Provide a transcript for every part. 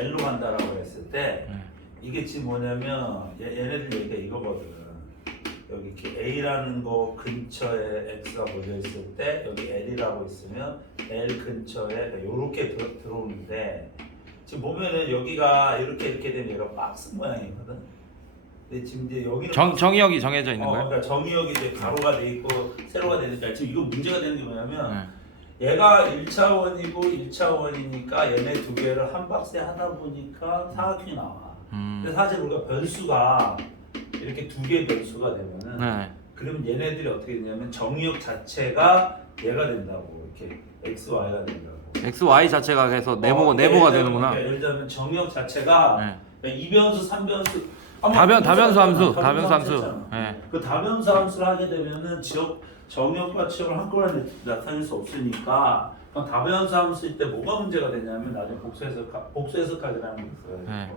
L로 간다라고 했을 때 네. 이게 지금 뭐냐면 얘, 얘네들 얘기가 이거거든. 여기 이렇게 A라는 거 근처에 X가 몰려 있을 때 여기 L이라고 있으면 L 근처에 이렇게 들어, 들어오는데 지금 보면은 여기가 이렇게 이렇게 되면 얘가 박스 모양이거든. 근데 지금 이제 여기는 정 정의역이 정해져 있는 어, 거예요? 그러니까 정의역이 이제 가로가 돼 있고 세로가 되니까 지금 이거 문제가 되는 게 뭐냐면 네. 얘가 1차원이고 1차원이니까 얘네 두 개를 한 박스에 하다 보니까 사각형이 나와. 근데 음. 사실 우리가 변수가 이렇게 두 개의 변수가 되면은 네. 그러면 얘네들이 어떻게 되냐면 정의역 자체가 얘가 된다고 이렇게 x, y가 된다고. X, Y 자체가 그래서 네모 어, 네모가 예를 들면, 되는구나. 그러니까 예를 들면 정의역 자체가 네. 그러니까 이변수, 삼변수 다변 다변수 함수, 다변수 함수. 네. 그 다변수 함수를 하게 되면은 지역 정역과 치역을 한꺼번에 나타낼 수 없으니까 그럼 다변수 함수일 때 뭐가 문제가 되냐면 나중에 복수 해석 복수 해석하기라는 게 있어요. 네.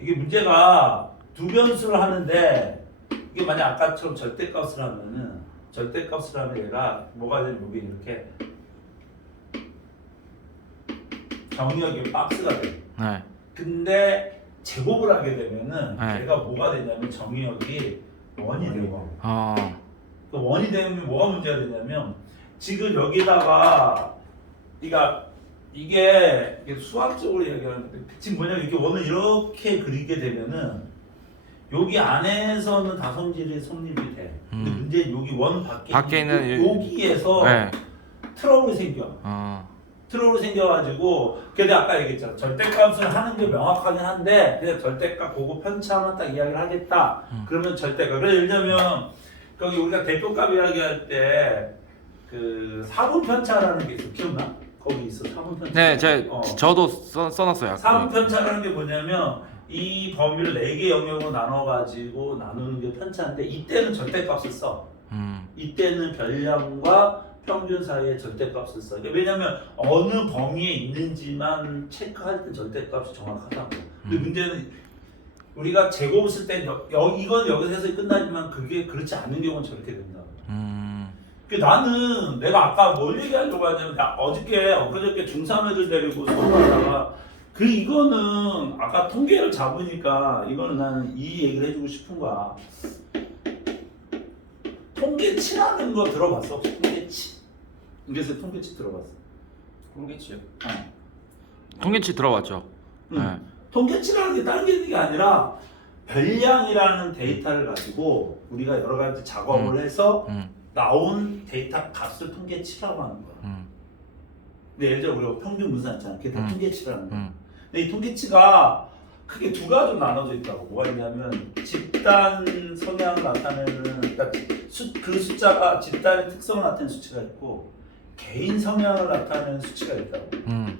이게 문제가 두 변수를 하는데 이게 만약 아까처럼 절대값을 하면은 절대값을 하면 얘가 뭐가 되냐면 여기 이렇게 정역이 박스가 돼. 네. 근데 제곱을 하게 되면은 네. 얘가 뭐가 되냐면 정의역이 원이 되고 어. 그 원이 되면 뭐가 문제가 되냐면 지금 여기다가 그러니까 이게 이게 수학적으로 얘기하는데 지금 뭐냐면 이렇게 원을 이렇게 그리게 되면은 여기 안에서는 다성질이 성립이 돼. 근데 음. 문제 여기 원 밖에, 밖에 있는 요- 여기에서 네. 트러블이 생겨. 어. 트러블이 생겨가지고 근데 아까 얘기했잖아 절대값을 하는 게 명확하긴 한데 그냥 절대값 보고 편차만 딱 이야기를 하겠다 음. 그러면 절대값 그래서 예를 들면 거기 우리가 대표값 이야기할 때그 사분 편차라는 게 있어 기억나? 거기 있어 사분 편차 네, 제 어. 저도 써, 써놨어요. 사분 편차라는 게 뭐냐면 이 범위를 네개 영역으로 나눠가지고 나누는 게 편차인데 이때는 절대값을 써 음. 이때는 별량과 평균 사이의 절대값을 써. 그러니까 왜냐면 어느 범위에 있는지만 체크할 때 절대값이 정확하다고. 근데 음. 문제는 우리가 제곱을 쓸때 이건 여기서 해서 끝나지만 그게 그렇지 않은 경우는 저렇게 된다고. 음. 그 나는 내가 아까 뭘 얘기하려고 하냐면 나 어저께 엊그저께 중3 애들 데리고 수업하다가 그 이거는 아까 통계를 잡으니까 이거는 나는 이 얘기를 해주고 싶은 거야. 통계치라는 거 들어봤어? 통계치? 그래서 통계치 들어봤어? 통계치요. 통계치 들어봤죠. 응. 네. 통계치라는 게 다른 게 있는 게 아니라 별량이라는 데이터를 가지고 우리가 여러 가지 작업을 해서 음. 나온 데이터 값을 통계치라고 하는 거야. 음. 근데 예를 들어 우리가 평균 분산 있잖아. 그게 다 음. 통계치라는 거야. 음. 근데 이 통계치가 크게 두 가지로 나눠져 있다고. 뭐가 있냐면 집단 성향을 나타내는 그러니까 수, 그 숫자가 집단의 특성을 나타내는 수치가 있고 개인 성향을 나타내는 수치가 있다고. 음.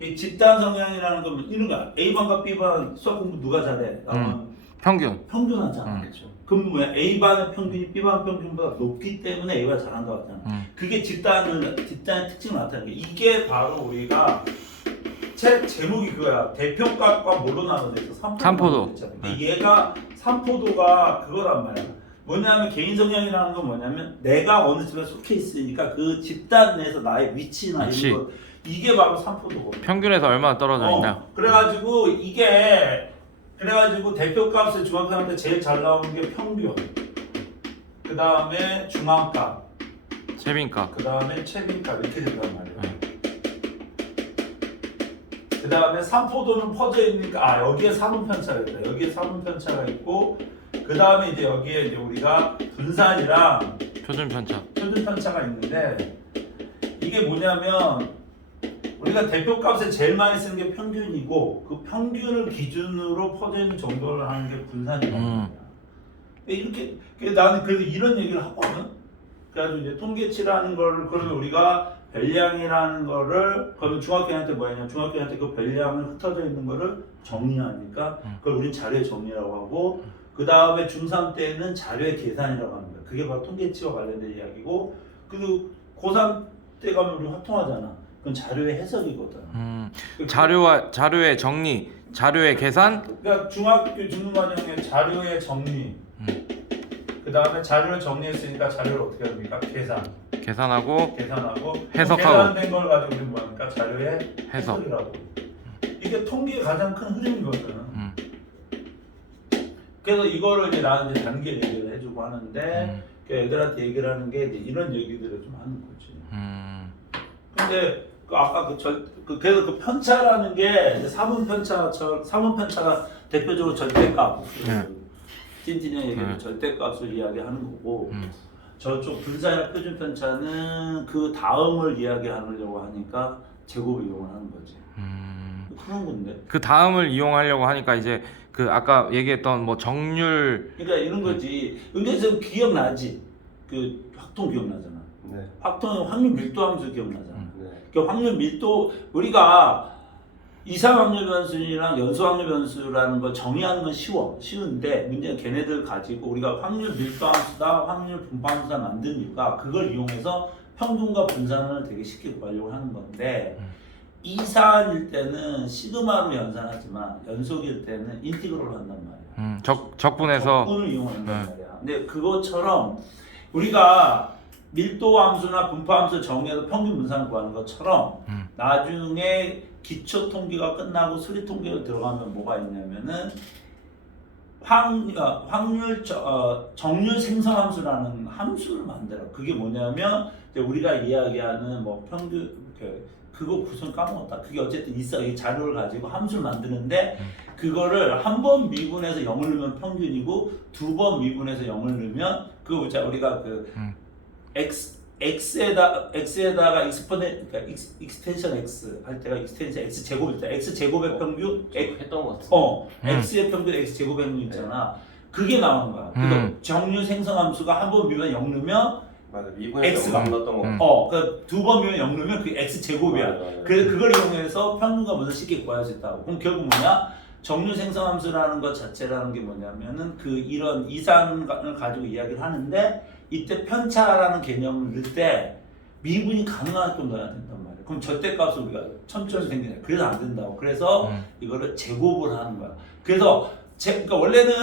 이 집단 성향이라는 건 이런 거야. A반과 B반 수학 공부 누가 잘해? 나오면 평균. 평균 하잖아. 음. 그렇죠. 그럼 뭐야? A반의 평균이 B반 평균보다 높기 때문에 A가 잘한다고 하잖아. 음. 그게 집단을 집단의 특징을 나타내는 게 이게 바로 우리가 책 제목이 그거야 대표값과 뭘로 나눠져 있어 삼포도 삼포도. 나눠져 있잖아. 근데 얘가 삼포도가 그거란 말이야 뭐냐면 개인 성향이라는 건 뭐냐면 내가 어느 집에 속해 있으니까 그 집단 내에서 나의 위치나 위치. 이런 거 이게 바로 삼포도거든 평균에서 얼마나 떨어져 있나? 어, 그래가지고 이게 그래가지고 대표값을 때 제일 잘 나오는 게 평균 그 다음에 중앙값 세빈값. 그 다음에 최빈값 이렇게 된단 말이에요. 네. 그 다음에 삼포도는 퍼져 있으니까 아 여기에 사분 편차가 있다. 여기에 사분 편차가 있고 그 다음에 이제 여기에 이제 우리가 분산이랑 표준 편차. 표준 편차가 있는데 이게 뭐냐면 우리가 대표값에 제일 많이 쓰는 게 평균이고 그 평균을 기준으로 있는 정도를 하는 게 분산이라는 음. 거야. 근데 이렇게 그래서 나는 그래서 이런 얘기를 하거든. 그래가지고 이제 통계치라는 걸 그러면 우리가 별량이라는 거를 그러면 중학교한테 뭐냐면 중학교한테 그 별량을 흩어져 있는 거를 정리하니까 음. 그걸 우리 자료의 정리라고 하고 그 다음에 중3 때는 자료의 계산이라고 거야. 그게 바로 통계치와 관련된 이야기고 그리고 고3 때 가면 우리 화통하잖아. 그건 자료의 해석이거든. 음. 자료와 자료의 정리, 자료의 계산. 그러니까 중학교 중등과정의 자료의 정리, 음. 그그 다음에 자료를 정리했으니까 자료를 어떻게 합니까? 계산. 계산하고 계산하고 해석하고. 계산된 걸 가지고 우리 뭐합니까? 자료의 해석. 해석이라고. 이게 통계의 가장 큰 흐름이거든. 음. 그래서 이거를 이제 나는 이제 단계 얘기를 해주고 하는데 음. 그 애들한테 얘기를 하는 게 이제 이런 얘기들을 좀 하는 거지. 음. 근데 그 아까 그 절, 그 그래서 그 편차라는 게 이제 사분 편차, 저 사분 편차가 대표적으로 절대값. 네. 찐찐이 얘기하는 네. 절대값을 이야기하는 거고 음. 저쪽 분산이나 표준 편차는 그 다음을 이야기하려고 하니까 제곱 이용을 하는 거지. 음. 그런 건데. 그 다음을 이용하려고 하니까 이제 그 아까 얘기했던 뭐 정률 그러니까 이런 거지. 은근히 기억나지? 그 확통 기억나잖아. 네. 확통 확률 밀도 함수 기억나잖아. 음. 네. 그 확률 밀도 우리가 이상 확률 변수랑 연소 확률 변수라는 걸 정의하는 건 쉬워 쉬운데 문제는 걔네들 가지고 우리가 확률 밀도 함수다 확률 분포 함수다 만든 이유가 그걸 이용해서 평균과 분산을 되게 쉽게 구하려고 하는 건데 음. 이산일 때는 시그마로 연산하지만 연속일 때는 인티그럴로 한단 말이야. 음. 적 적분해서 적분을 이용한단 네. 말이야. 근데 그것처럼 우리가 밀도 함수나 분포 함수 정의해서 평균 분산을 구하는 것처럼 음. 나중에 기초 통계가 끝나고 수리 통계로 들어가면 뭐가 있냐면은 확, 어, 확률 저- 어, 정률 생성 함수라는 함수를 만들어. 그게 뭐냐면 이제 우리가 이야기하는 뭐 평균 그 그거 무슨 까먹었다. 그게 어쨌든 있어. 이 자료를 가지고 함수를 만드는데 그거를 한 번 미분해서 0을 넣으면 평균이고 두 번 미분해서 0을 넣으면 그 자, 우리가 그 음. x x에다 x에다가 익스포넨 그러니까 익스, 익스텐션 x 할 때가 익스텐션 x 제곱일 때 x 제곱의 평균 x, 했던 것 같은데. 어 음. x의 평균 x 제곱의 평균 있잖아. 그게 나오는 거야. 음. 정류 생성 함수가 한 번 미분 0 넣으면 맞아. 미분에서 X가. 안 넣었던 거. 음. 어, 그두번 미분 0 넣으면 그게 x 제곱이야. 맞아, 맞아. 그래서 그걸 이용해서 평균과 분을 쉽게 구할 수 있다고. 그럼 결국 뭐냐? 정류 생성 함수라는 것 자체라는 게 뭐냐면은 그 이런 이산을 가지고 이야기를 하는데 이때 편차라는 개념을 넣을 때 미분이 가능하게끔 넣어야 된단 말이야. 그럼 절대값을 우리가 천천히 생기냐. 그래서 안 된다고. 그래서 음. 이거를 제곱을 하는 거야. 그래서 제, 그러니까 원래는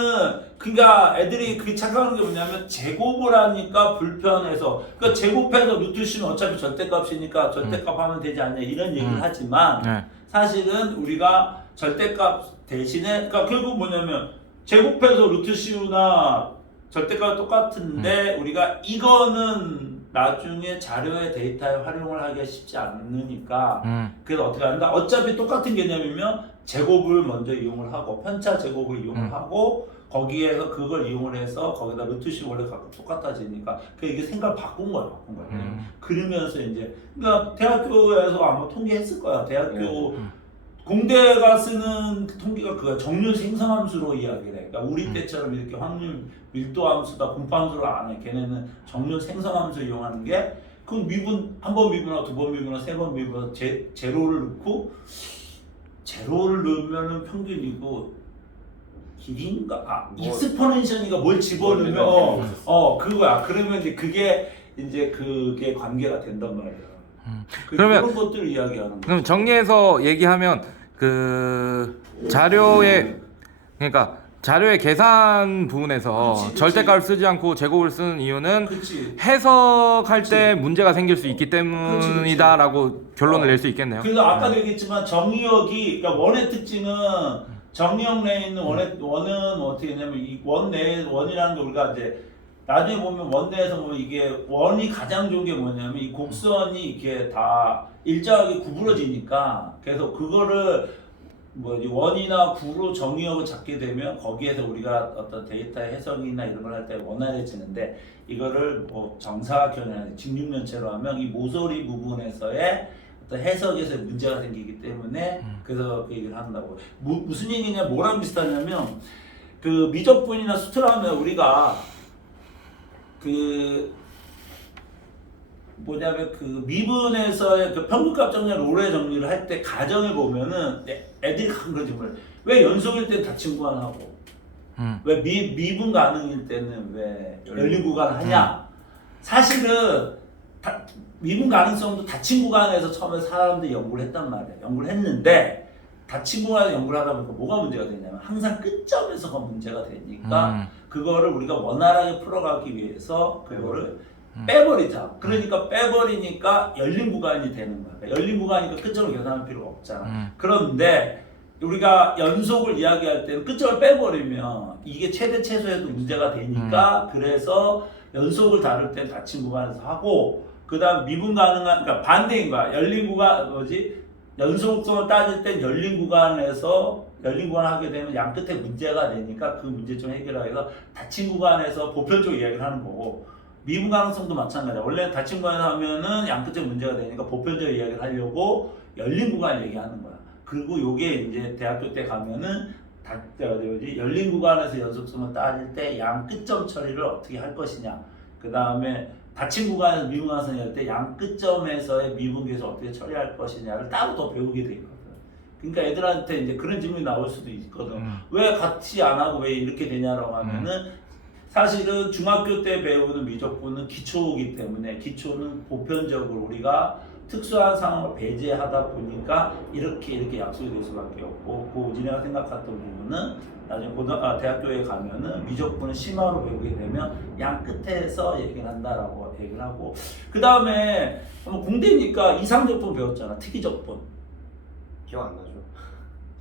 그러니까 애들이 그게 착각하는 게 뭐냐면 제곱을 하니까 불편해서 그러니까 제곱해서 루트 C는 어차피 절대값이니까 절대값 하면 되지 않냐 이런 얘기를 음. 하지만 네. 사실은 우리가 절대값 대신에 그러니까 결국 뭐냐면 제곱해서 루트 C나 절대값 똑같은데 우리가 이거는 나중에 자료의 데이터에 활용을 하기가 쉽지 않으니까 음. 그래서 어떻게 한다? 어차피 똑같은 개념이면 제곱을 먼저 이용을 하고 편차 제곱을 이용을 음. 하고 거기에서 그걸 이용을 해서 거기다 루트식 원래 각각 똑같아지니까 그 이게 생각 바꾼 거야 바꾼 거야 음. 그러면서 이제 그러니까 대학교에서 아마 통계했을 거야 대학교 네. 음. 공대가 쓰는 통계가 그거야. 정률 생성함수로 이야기를 해. 그러니까 우리 음. 때처럼 이렇게 확률 밀도 함수다 분포 함수를 안해. 걔네는 정률 생성함수 이용하는 게 그건 미분 한 번 미분하고 두 번 미분하고 세 번 미분하고 제, 제로를 넣고 제로를 넣으면은 평균이고 길인가? 아 뭐- 익스포넨션이가 뭘 집어넣으면 어, 어 그거야. 그러면 이제 그게 이제 그게 관계가 된단 말이야. 음. 그, 그러면- 그런 것들을 이야기하는 거야 그럼 정리해서 얘기하면 그 자료의 그러니까 자료의 계산 부분에서 그치, 그치. 절대값을 쓰지 않고 제곱을 쓰는 이유는 그치 해석할. 때 문제가 생길 수 있기 때문이다라고 결론을 어. 낼수 있겠네요. 그래서 아까도 얘기했지만 정의역이 그러니까 원의 특징은 정의역 내에 있는 원의 원은 어떻게 되냐면 이 원 내에 원이라는 게 우리가 이제 나중에 보면 원 내에서 보면 이게 원이 가장 좋은 게 뭐냐면 이 곡선이 이렇게 다 일정하게 구부러지니까 그래서 그거를 뭐지 원이나 구로 정의역을 잡게 되면 거기에서 우리가 어떤 데이터 해석이나 이런 걸 할 때 원활해지는데 이거를 뭐 정사각형이나 직육면체로 하면 이 모서리 부분에서의 어떤 해석에서 문제가 생기기 때문에 음. 그래서 그 얘기를 한다고 무, 무슨 얘기냐 뭐랑 비슷하냐면 그 미적분이나 수트라 하면 우리가 그 뭐냐면 그 미분에서의 그 평균값 정리 로레 정리를 할 때 가정을 보면은 애- 애들이 가끔 그러지 왜 연속일 때 닫힌 구간 하고. 음. 왜 미, 미분 가능일 때는 왜 열린 구간 하냐. 사실은 다, 미분 가능성도 닫힌 구간에서 처음에 사람들이 연구를 했단 말이야 연구를 했는데 닫힌 공간에서 연구를 하다 보니까 뭐가 문제가 되냐면 항상 끝점에서가 문제가 되니까 음. 그거를 우리가 원활하게 풀어가기 위해서 그거를 음. 빼버리자. 그러니까 빼버리니까 열린 구간이 되는 거야. 그러니까 열린 구간이니까 끝점을 계산할 필요가 없잖아. 음. 그런데 우리가 연속을 이야기할 때는 끝점을 빼버리면 이게 최대 최소에도 문제가 되니까 그래서 연속을 다룰 땐 닫힌 구간에서 하고 그다음 미분 가능한 그러니까 반대인 거야. 열린 구간 뭐지? 연속성을 따질 땐 열린 구간에서 열린 구간 하게 되면 양 끝에 문제가 되니까 그 문제점 해결하기 위해서 닫힌 구간에서 보편적으로 이야기를 하는 거고 미분 가능성도 마찬가지야. 원래 닫힌 구간에서 하면은 양 끝에 문제가 되니까 보편적으로 이야기를 하려고 열린 구간 얘기하는 거야. 그리고 요게 이제 대학교 때 가면은 다, 열린 구간에서 연속성을 따질 때 양 끝점 처리를 어떻게 할 것이냐. 그 다음에 닫힌 구간에서 미분 가능성이 할때 양 끝점에서의 미분계에서 어떻게 처리할 것이냐를 따로 더 배우게 돼 있거든. 그러니까 애들한테 이제 그런 질문이 나올 수도 있거든. 음. 왜 같이 안 하고 왜 이렇게 되냐라고 하면은 사실은 중학교 때 배우는 미적분은 기초이기 때문에 기초는 보편적으로 우리가 특수한 상황을 배제하다 보니까 이렇게 이렇게 약속이 될 수밖에 없고 그 우진이가 생각했던 부분은 나중에 고등 아, 대학교에 가면은 미적분을 심화로 배우게 되면 양 끝에서 얘기를 한다라고 얘기를 하고 그 다음에 공대니까 이상적분 배웠잖아 특이적분 기억 안 나죠?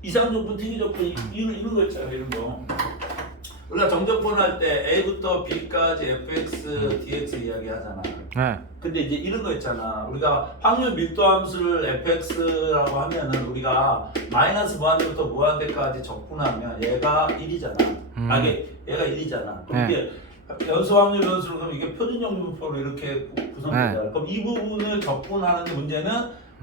이상적분, 특이적분 이- 이런 이런 거 있잖아요. 이런 거. 우리가 정적분 할 때 A부터 B까지 fx, dx 이야기 하잖아. 네. 근데 이제 이런 거 있잖아. 우리가 확률 밀도 함수를 fx라고 하면은 우리가 마이너스 무한대부터 무한대까지 적분하면 얘가 1이잖아. 음. 아, 이게 얘가 1이잖아. 그럼 네. 이게 연소 확률 변수로 그럼 이게 표준형 분포로 이렇게 구- 구성되잖아. 네. 그럼 이 부분을 적분하는데 문제는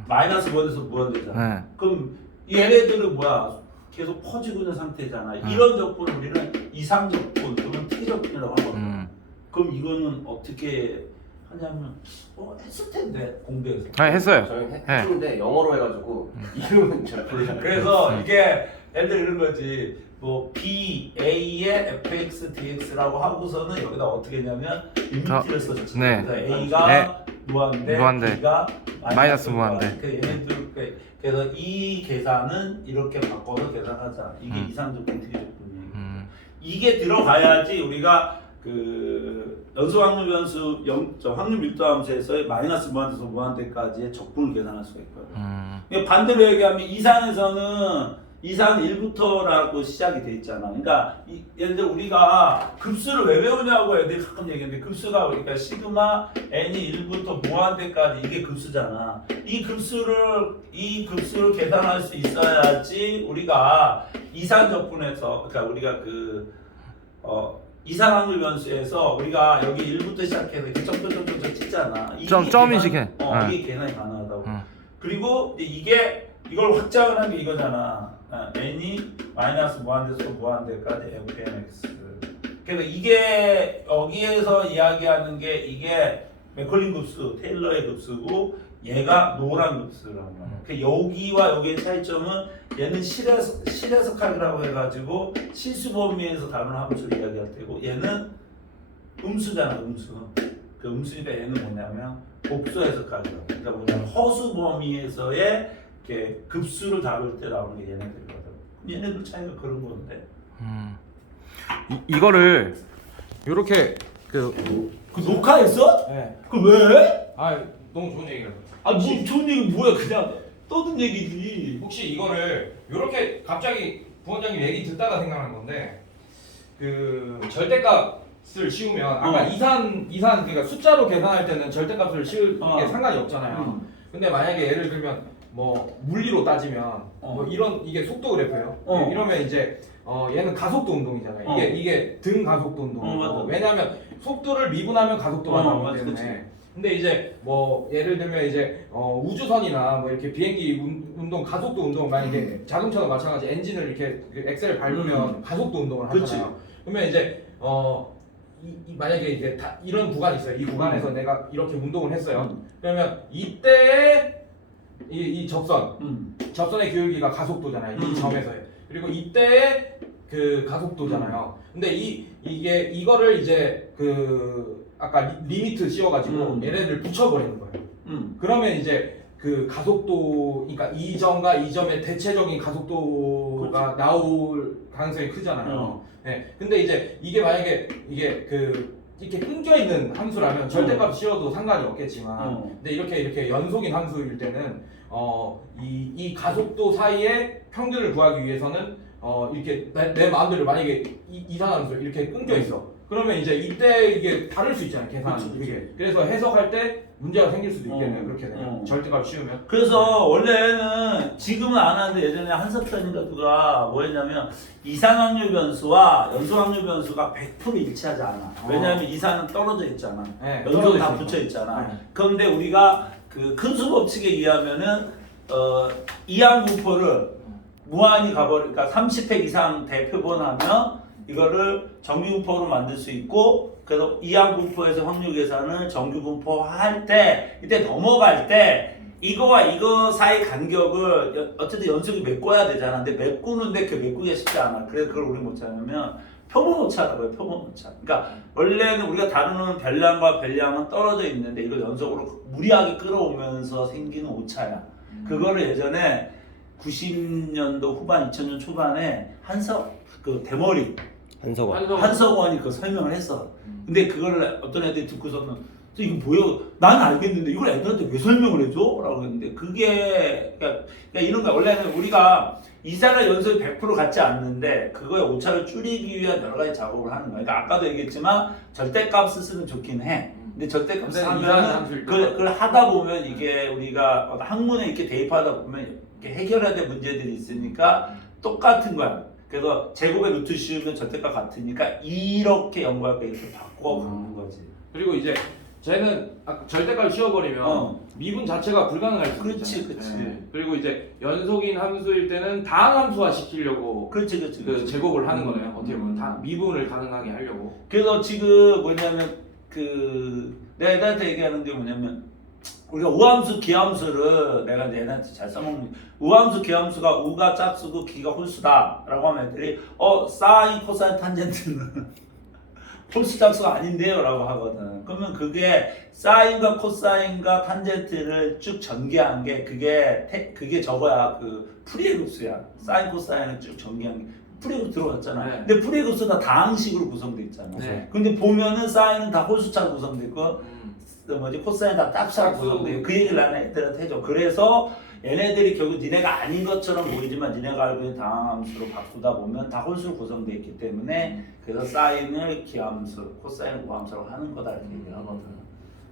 마이너스 무한대에서 무한대잖아. 네. 그럼 얘네들은 뭐야? 계속 퍼지고 있는 상태잖아. 음. 이런 적분 우리는 이상 적분 또는 특이 적분이라고 하거든. 음. 그럼 이거는 어떻게 하냐면 어, 했을 텐데 공부에서. 아, 했어요. 저희 네. 했는데 영어로 해가지고 이름은 잘 몰라요. 그래서 음. 이게 애들 이런 거지. 뭐 B A의 fx dx라고 하고서는 여기다 어떻게 했냐면 유니티를 써줬지. 네. 그래서 A가 네. 무한대, 무한대. B가 마이너스 무한대. 그 얘네들 그- 그래서 이 계산은 이렇게 바꿔서 계산하자. 이게 음. 이상적분, 특이적분이에요. 음. 이게 들어가야지 우리가 그 연소 확률 변수 영, 저 확률 밀도 함수에서의 마이너스 무한대에서 무한대까지의 적분을 계산할 수가 있거든. 음. 그러니까 반대로 얘기하면 이산에서는 이산 1부터라고 시작이 돼 있잖아. 그러니까 이, 예를 들어 우리가 급수를 왜 배우냐고 애들이 가끔 얘기하는데 급수가 그러니까 시그마 n이 1부터 무한대까지 이게 급수잖아. 이 급수를 이 급수를 계산할 수 있어야지 우리가 이산 적분에서 그러니까 우리가 그 어, 이산 확률 변수에서 우리가 여기 1부터 시작해서 이렇게 점점점점 찍잖아. 이게 점- 점인식 계산- 해. 어, 네. 이게 계산이 가능하다고. 음. 그리고 이제 이게 이걸 확장을 한 게 이거잖아. 아, n이 마이너스 무한대에서 무한대까지 fnx. 그래서 이게 여기에서 이야기하는 게 이게 맥컬린 급수, 테일러의 급수고 얘가 노란 급수라는 거야. 그 여기와 여기의 차이점은 얘는 실에서 실에서 칼이라고 해가지고 실수 범위에서 다루는 함수를 이야기할 때고 얘는 음수잖아, 음수. 그 음수니까 얘는 뭐냐면 복수에서 칼이라고. 그러니까 뭐냐면 허수 범위에서의 이렇게 급수를 다룰 때 나오는 게 얘네들이거든. 얘네들 차이가 그런 건데. 음. 이, 이거를 요렇게 그 그 녹화했어? 네. 그 왜? 아, 너무 좋은 얘기라서. 아, 뭐 좋은 얘기 뭐야? 그냥 떠든 얘기지. 혹시 이거를 요렇게 갑자기 부원장님 얘기 듣다가 생각난 건데 그 절대값을 씌우면 아까 어. 이산 이산 그러니까 숫자로 계산할 때는 절대값을 씌우는 어. 게 상관이 없잖아요. 음. 근데 만약에 예를 들면 뭐 물리로 따지면 어. 뭐 이런 이게 속도 그래프예요. 어. 이러면 이제 어 얘는 가속도 운동이잖아요. 어. 이게 이게 등 가속도 운동. 어, 맞아. 왜냐하면 속도를 미분하면 가속도가 어, 나오기 맞아, 때문에. 그치. 근데 이제 뭐 예를 들면 이제 어, 우주선이나 뭐 이렇게 비행기 운- 운동 가속도 운동 만약에 음. 자동차도 마찬가지 엔진을 이렇게 그 엑셀을 밟으면 가속도 운동을 그치. 하잖아요. 그러면 이제 어 이, 이 만약에 이제 다 이런 구간이 있어요. 이 구간에서 내가 이렇게 운동을 했어요. 음. 그러면 이때의 이, 이 접선 음. 접선의 기울기가 가속도잖아요. 이 음. 점에서의 그리고 이때의 그 가속도잖아요. 근데 이 이게 이거를 이제 그 아까 리, 미트 씌워가지고 음. 얘네들 붙여버리는 거예요. 음. 그러면 이제 그 가속도 그러니까 이 점과 이 점의 대체적인 가속도가 나올 가능성이 크잖아요. 네. 근데 이제 이게 만약에 이게 그 이렇게 끊겨 있는 함수라면 절대값 씌워도 상관이 없겠지만 어. 근데 이렇게 이렇게 연속인 함수일 때는 어이 이 가속도 사이에 평균을 구하기 위해서는 어 이렇게 내, 내 마음대로 만약에 이, 이산함수 이렇게 끊겨 있어. 그러면 이제 이때 이게 다를 수 있잖아요 계산이 그치, 그치. 이게 그래서 해석할 때 문제가 생길 수도 있겠네요 어, 그렇게 되면 어. 절대값 씌우면 그래서 원래는 지금은 안 하는데 예전에 한석현인가 누가 뭐 했냐면 이산확률 변수와 연소확률 변수가 100% 일치하지 않아. 왜냐하면 이산은 떨어져 있잖아. 네, 연소는 떨어져 다 있으니까. 붙여 있잖아. 네. 그런데 우리가 그 큰수 법칙에 의하면은 어 이항 분포를 무한히 가버리니까 30획 이상 대표본하면 이거를 정규분포로 만들 수 있고 그래서 이항분포에서 확률 계산을 정규분포 할 때 이때 넘어갈 때 이거와 이거 사이 간격을 여- 어쨌든 연속이 메꿔야 되잖아. 근데 메꾸는데 그 메꾸기가 쉽지 않아. 그래서 그걸 우리 못 찾으면 표본 오차라고 해요. 표본 오차. 그러니까 원래는 우리가 다루는 별량과 별량은 떨어져 있는데 이걸 연속으로 무리하게 끌어오면서 생기는 오차야. 그거를 예전에 90년도 후반, 2000년 초반에 한석 그 대머리 한석원. 한석 한석원이 그 설명을 했어. 근데 그거를 어떤 애들이 듣고서는 저 이거 뭐야? 난 알겠는데 이걸 애들한테 왜 설명을 해줘? 라고 했는데 그게 그러니까, 그러니까 이런 거 원래는 우리가 이사를 연속이 100% 같지 않는데 그거의 오차를 줄이기 위한 여러 가지 작업을 하는 거야. 그러니까 아까도 얘기했지만 절대값을 쓰면 좋긴 해. 근데 절대값 근데 이사는 쓰면 함수일 그걸, 그걸 하다 보면 이게 우리가 어떤 학문에 이렇게 대입하다 보면 이렇게 해결해야 될 문제들이 있으니까 똑같은 거야. 그래서 제곱의 루트 씌우면 절대값 같으니까 이렇게 연구할 때 이렇게 바꿔 가는 거지. 그리고 이제 쟤는 아까 절대값을 씌워버리면 어. 미분 자체가 불가능할 수 그렇지, 있잖아요. 그렇지. 네. 그리고 이제 연속인 함수일 때는 다항 함수화 시키려고 그렇지, 그렇지. 그 그렇지. 제곱을 하는 음. 거네요. 어떻게 보면 다 미분을 가능하게 하려고. 그래서 지금 뭐냐면 그 내가 애들한테 얘기하는 게 뭐냐면 우리가 우함수 기함수를 내가 이제 애들한테 잘 써먹는 우함수 기함수가 우가 짝수고 기가 홀수다 라고 하면 애들이 어 사인 코사인 탄젠트는 홀수 짝수가 아닌데요 라고 하거든 그러면 그게 사인과 코사인과 탄젠트를 쭉 전개한 게 그게 태, 그게 저거야 그 프리의 급수야 사인 코사인을 쭉 전개한 게 급수 들어갔잖아 네. 근데 프리의 급수는 다 다항식으로 구성돼 있잖아 네. 근데 보면은 사인은 다 홀수차로 구성돼 있고 음. 또 뭐지 코사인 다 짝수로 짝수. 구성돼 있고 그 얘기를 나는 애들한테 해줘 그래서 얘네들이 결국 니네가 아닌 것처럼 보이지만 니네가 알고 있는 다항함수로 바꾸다 보면 다 홀수로 구성돼 있기 때문에 그래서 사인을 기함수 코사인을 우함수라고 하는 거다 이렇게 얘기를 하거든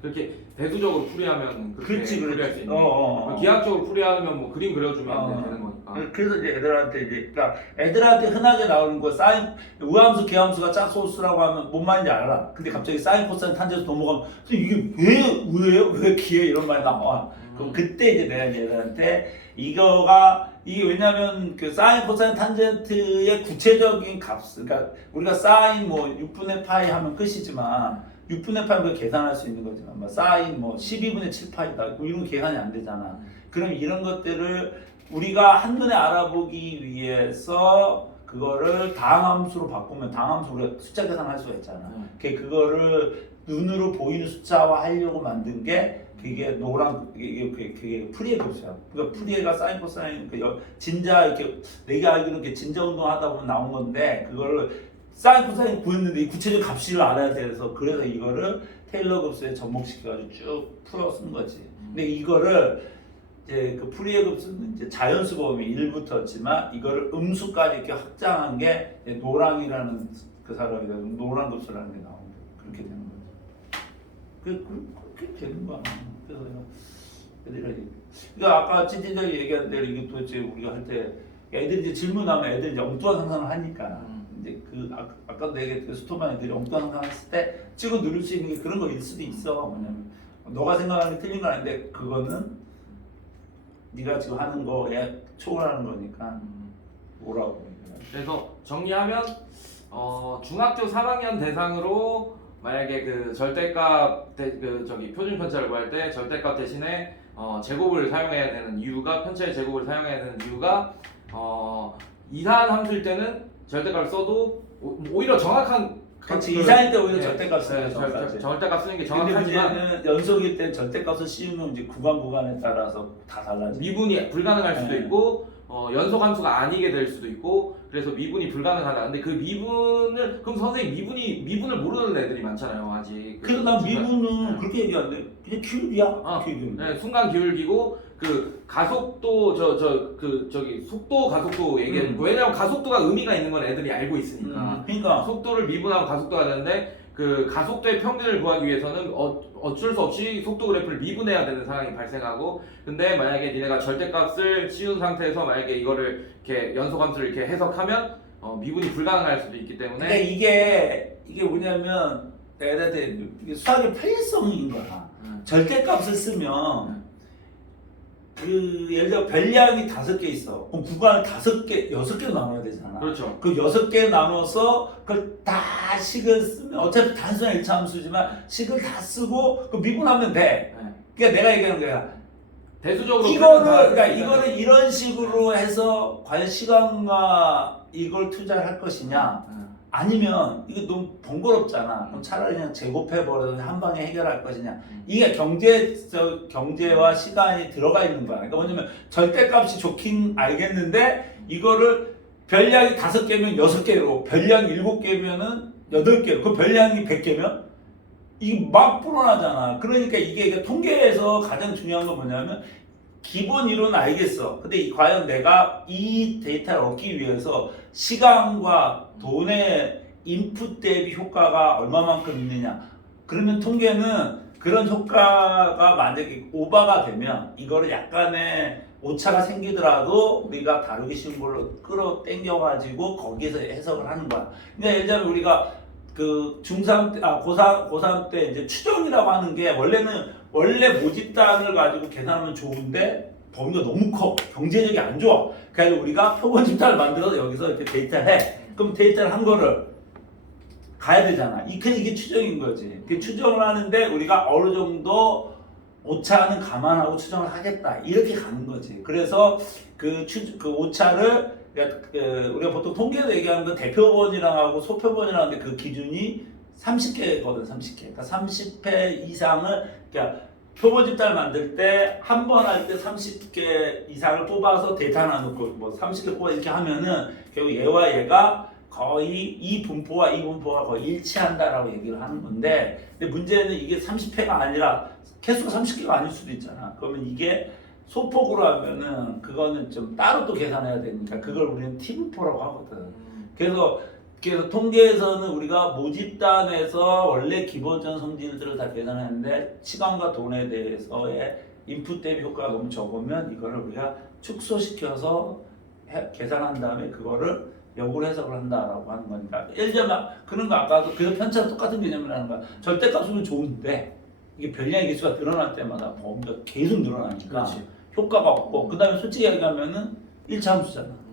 그렇게 배수적으로 풀이하면 그렇게 그렇지 풀이할 수 그렇지 있는. 어, 어, 어. 기하학적으로 풀이하면 뭐 그림 그려주면 어. 되는 거니까. 그래서 이제 애들한테 이제 그러니까 애들한테 흔하게 나오는 거 사인 우함수 계함수가 짝소수라고 하면 뭔 말인지 알아. 근데 갑자기 사인 코사인 탄젠트 넘어가면 이게 왜 우예요? 왜 기에 이런 말이 나와. 그럼 그때 이제 내가 이제 애들한테 이거가 이게 왜냐면 그 사인 코사인 탄젠트의 구체적인 값 그러니까 우리가 사인 뭐 6분의 파이 하면 끝이지만 6분의 파이 그 계산할 수 있는 거지만 뭐 사인 뭐 12분의 7 파이다 뭐 이런 거 계산이 안 되잖아. 그럼 이런 것들을 우리가 한눈에 알아보기 위해서 그거를 다항함수로 바꾸면 우리가 숫자 계산할 수가 있잖아. 음. 그 그거를 눈으로 보이는 숫자화 하려고 만든 게 그게 노랑 이게 그게, 그게 프리의 급수야. 그러니까 프리에가 사인 코사인 그 여- 진자 이렇게 내가 알기로 이렇게 진자 운동하다 보면 나온 건데 그거를 사인 코사인 구했는데 이 구체적 값을 알아야 돼서 그래서 이거를 테일러 급수에 접목시켜가지고 쭉 풀어 쓴 거지. 근데 이거를 이제 그 프리의 급수는 이제 자연수범이 1부터지만 이거를 음수까지 이렇게 확장한 게 노랑이라는 그 사람이 노랑 급수라는 게 나온 거예요. 그렇게 되는 거죠. 그, 그, 그렇게 되는 거야. 그래서 애들이 그러니까 아까 찐찐장이 얘기한 대로 이게 도대체 우리가 할 때 애들이 이제 질문하면 애들이 이제 엉뚱한 상상을 하니까 음. 이제 그 아, 아까도 얘기했듯이 스토만 애들이 엉뚱한 상상을 했을 때 찍어 누를 수 있는 게 그런 거일 수도 있어. 뭐냐면 너가 생각하는 게 틀린 건 아닌데 그거는 네가 지금 하는 거에 초월하는 거니까 음. 뭐라고 그래서 정리하면 어, 중학교 3학년 대상으로 만약에 그 절대값 대, 그 저기 표준 편차를 구할 때 절대값 대신에 어, 제곱을 사용해야 되는 이유가 편차의 제곱을 사용해야 되는 이유가 어, 이산 함수일 때는 절대값을 써도 오- 오히려 정확한 그렇지 그- 이상일 때 오히려 네, 절대값 네, 쓰는 게 절- 정확하지. 절대값 쓰는 게 근데 정확하지만 문제는 연속일 때 절대값을 씌우면 이제 구간 구간에 따라서 다 달라지. 미분이 불가능할 수도 네. 있고 어, 연속 함수가 아니게 될 수도 있고 그래서 미분이 불가능하다. 근데 그 미분을 그럼 선생님 미분이 미분을 모르는 애들이 많잖아요 아직. 그래서 난 미분은 네. 그렇게 얘기하는데 그냥 기울기야. 아, 기울기. 네, 순간 기울기고 그 가속도 저 저 그 저기 속도 가속도 얘기해 음. 왜냐면 가속도가 의미가 있는 건 애들이 알고 있으니까 음, 그러니까 속도를 미분하고 가속도가 되는데 그 가속도의 평균을 구하기 위해서는 어, 어쩔 수 없이 속도 그래프를 미분해야 되는 상황이 발생하고 근데 만약에 니네가 절대값을 씌운 상태에서 만약에 이거를 이렇게 연속함수를 이렇게 해석하면 어, 미분이 불가능할 수도 있기 때문에 이게 이게 뭐냐면 내가 이게 수학의 편리성인 거야. 음. 절대값을 쓰면 그 예를 들어 별량이 다섯 개 있어. 그럼 구간을 다섯 개, 여섯 개로 나눠야 되잖아. 그렇죠. 그 여섯 개 나눠서 그걸 다 식을 쓰면 어차피 단순한 일차 함수지만 식을 다 쓰고 그 미분하면 돼. 네. 그러니까 내가 얘기하는 거야. 대수적으로 다 그러니까 이거를 이런 식으로 해서 과연 시간과 이걸 투자를 할 것이냐 때. 네. 아니면 이거 너무 번거롭잖아. 그럼 차라리 그냥 제곱해 버려서 한 방에 해결할 것이냐. 음. 이게 경제 저 경제와 시간이 들어가 있는 거야. 그러니까 뭐냐면 절대값이 좋긴 알겠는데 이거를 별량이 다섯 개면 여섯 개로 별량 일곱 개면은 여덟 개. 그 별량이 백 개면 이게 막 불어나잖아. 그러니까 이게 이게 통계에서 가장 중요한 건 뭐냐면 기본 이론은 알겠어. 근데 이- 과연 내가 이 데이터를 얻기 위해서 시간과 돈의 인풋 대비 효과가 얼마만큼 있느냐. 그러면 통계는 그런 효과가 만약에 오버가 되면 이거를 약간의 오차가 생기더라도 우리가 다루기 쉬운 걸로 끌어 당겨가지고 거기에서 해석을 하는 거야. 근데 예를 들면 우리가 그 중3 때, 아, 고3, 고3 때 이제 추정이라고 하는 게 원래는 원래 모집단을 가지고 계산하면 좋은데 범위가 너무 커. 경제력이 안 좋아. 그래서 우리가 표본 집단을 만들어서 여기서 이렇게 데이터를 해. 그럼 데이터를 한 거를 가야 되잖아. 이게 이게 추정인 거지. 그 추정을 하는데 우리가 어느 정도 오차는 감안하고 추정을 하겠다. 이렇게 가는 거지. 그래서 그, 추, 그 오차를 그 우리가 보통 통계로 얘기하는 건 대표본이랑 하고 소표본이랑 하는데 그 기준이 30개거든, 30개. 그러니까 30회 이상을 그러니까 표본 집단을 만들 때 한 번 할 때 30개 이상을 뽑아서 데이터 하나 넣고 뭐 30개 뽑아 이렇게 하면은 결국 얘와 얘가 거의 이 분포와 이 분포가 거의 일치한다라고 얘기를 하는 건데 근데 문제는 이게 30회가 아니라 개수가 30개가 아닐 수도 있잖아. 그러면 이게 소폭으로 하면은 그거는 좀 따로 또 계산해야 되니까 그걸 우리는 T분포라고 하거든. 음. 그래서 그래서 통계에서는 우리가 모집단에서 원래 기본적 성질들을 다 계산했는데 시간과 돈에 대해서의 인풋 대비 효과가 너무 적으면 이거를 우리가 축소시켜서 해- 계산한 다음에 그거를 역으로 해석을 한다라고 하는 거니까 예를 들면 그런 거 아까도 그래서 편차가 똑같은 개념을 하는 거야 절대값은 좋은데 이게 별량의 개수가 늘어날 때마다 범위가 계속 늘어나니까 그렇지. 효과가 없고 그 다음에 솔직히 얘기하면은 일차 함수잖아 음.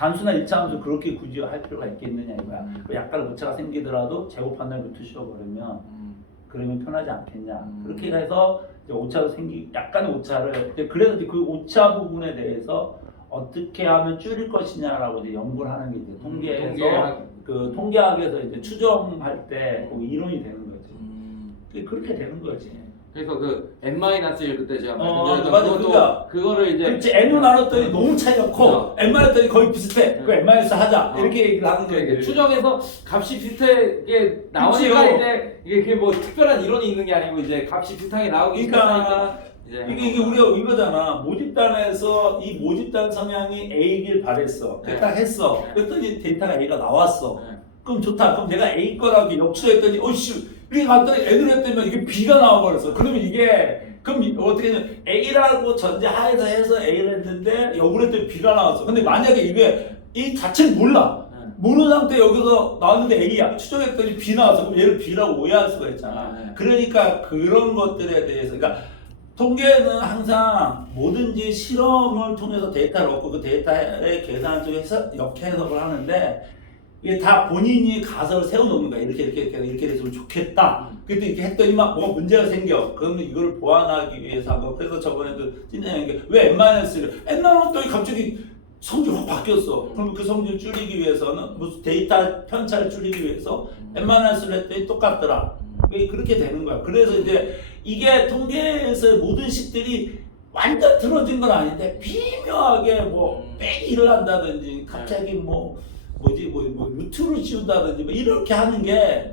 단순한 일차함수 그렇게 굳이 할 필요가 있겠느냐 이거야. 음. 그 약간 오차가 생기더라도 제곱 판단부터 씌워버리면 음. 그러면 편하지 않겠냐. 음. 그렇게 해서 오차가 생기 약간의 오차를 그래서 그 오차 부분에 대해서 어떻게 하면 줄일 것이냐라고 이제 연구를 하는 게 이제 통계에서 통계학. 그 통계학에서 이제 추정할 때 그 이론이 되는 거지. 음. 그게 그렇게 되는 거지. 그래서 그 n-1 그때 제가 어, 말씀드렸던 맞아, 그것도 그거야. 그거를 이제 그렇지 n으로 나눴더니 너무 차이가 커. 어. n만 했더니 거의 비슷해. 그 음. n만 해서 하자. 어. 이렇게 얘기를 하는 이렇게 거지. 추정해서 값이 비슷하게 나오니까 그치요. 이제 이게 그게 뭐 특별한 이론이 있는 게 아니고 이제 값이 비슷하게 나오기 그러니까 시작하니까 이제 이게, 이게 우리가 이거잖아. 모집단에서 이 모집단 성향이 A길 바랬어. 네. 딱 했어. 네. 그랬더니 데이터가 A가 나왔어. 네. 그럼 좋다. 그럼 내가 A 거라고 역수했더니 어씨 이게 갔더니 N을 했더니 이게 B가 나와버렸어. 그러면 이게 그럼 이- 어떻게 되냐 A라고 전제하에서 해서 A를 했는데 역을 했더니 B가 나왔어. 근데 만약에 이게 이 자체를 몰라. 네. 모르는 상태 여기서 나왔는데 A야. 추정했더니 B 나왔어. 그럼 얘를 B라고 오해할 수가 있잖아. 네. 그러니까 그런 것들에 대해서 그러니까 통계는 항상 뭐든지 실험을 통해서 데이터를 얻고 그 데이터의 계산을 통해서 역해석을 하는데 이게 다 본인이 가설을 세워놓는 거야. 이렇게 이렇게 이렇게 이렇게 됐으면 좋겠다. 그때 이렇게 했더니 막 뭐가 문제가 생겨. 그러면 이거를 보완하기 위해서 한 거. 그래서 저번에도 찐장이 왜 N-를 N 나눴더니 갑자기 성질 확 바뀌었어. 그럼 그 성질 줄이기 위해서는 무슨 데이터 편차를 줄이기 위해서 수를 했더니 똑같더라. 왜 그렇게 되는 거야. 그래서 이제 이게 통계에서 모든 식들이 완전 틀어진 건 아닌데 비묘하게 뭐 음. 빼기 일을 한다든지 갑자기 뭐 뭐지 뭐, 뭐 루트를 지운다든지 뭐 이렇게 하는 게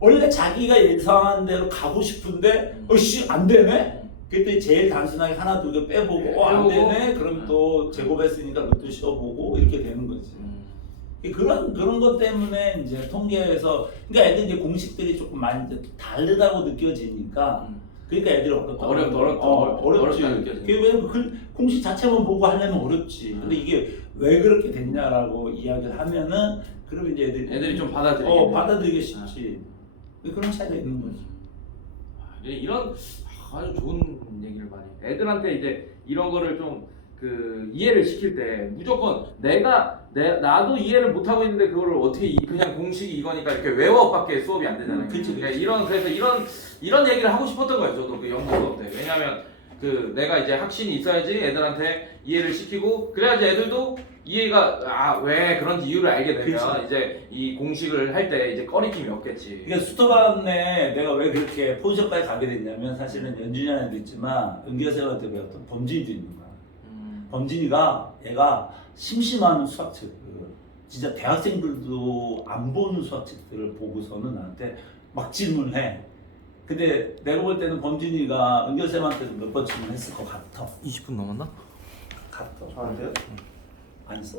원래 자기가 예상한 대로 가고 싶은데 어씨 안 되네. 그때 제일 단순하게 하나 두 개 빼보고 어 안. 되네. 그럼 또 제곱했으니까 루트 씌워보고 이렇게 되는 거지. 음. 그런 그런 것 때문에 이제 통계에서 그러니까 애들 이제 공식들이 조금 많이 이제 다르다고 느껴지니까 그러니까 애들이 어렵다. 어렵- 어렵다. 어, 어렵- 어렵지. 어렵다 느껴지네. 그게 왜냐면 그 공식 자체만 보고 하려면 어렵지. 근데 음. 이게 왜 그렇게 됐냐라고 이야기를 하면은 그러면 이제 애들이 애들이 좀 받아들이게 어 돼. 받아들이기 쉽지. 그런 차이가 있는 거지. 아, 이제 이런 아주 좋은 얘기를 많이. 해. 애들한테 이제 이런 거를 좀 그 이해를 시킬 때 무조건 내가 내 나도 이해를 못 하고 있는데 그거를 어떻게 이- 그냥 공식이 이거니까 이렇게 외워밖에 수업이 안 되잖아요. 음, 그치, 그러니까 그치. 이런 그래서 이런 이런 얘기를 하고 싶었던 거예요. 저도 그 연구 수업 때. 왜냐하면 그 내가 이제 확신이 있어야지 애들한테 이해를 시키고 그래야지 애들도 이해가 아 왜 그런지 이유를 알게 되면 그치. 이제 이 공식을 할 때 이제 꺼리낌이 없겠지. 그러니까 수도반에 내가 왜 그렇게 포지션까지 가게 됐냐면 사실은 연준이라는 애도 있지만 은교쌤한테 배웠던 범진이도 있는 거야. 음. 범진이가 얘가 심심한 수학책, 그 진짜 대학생들도 안 보는 수학책들을 보고서는 나한테 막 질문해. 근데 내가 볼 때는 범진이가 은교쌤한테도 몇 번 질문했을 것 같아. 20분 넘었나? 같아. 저한테요? 안 써?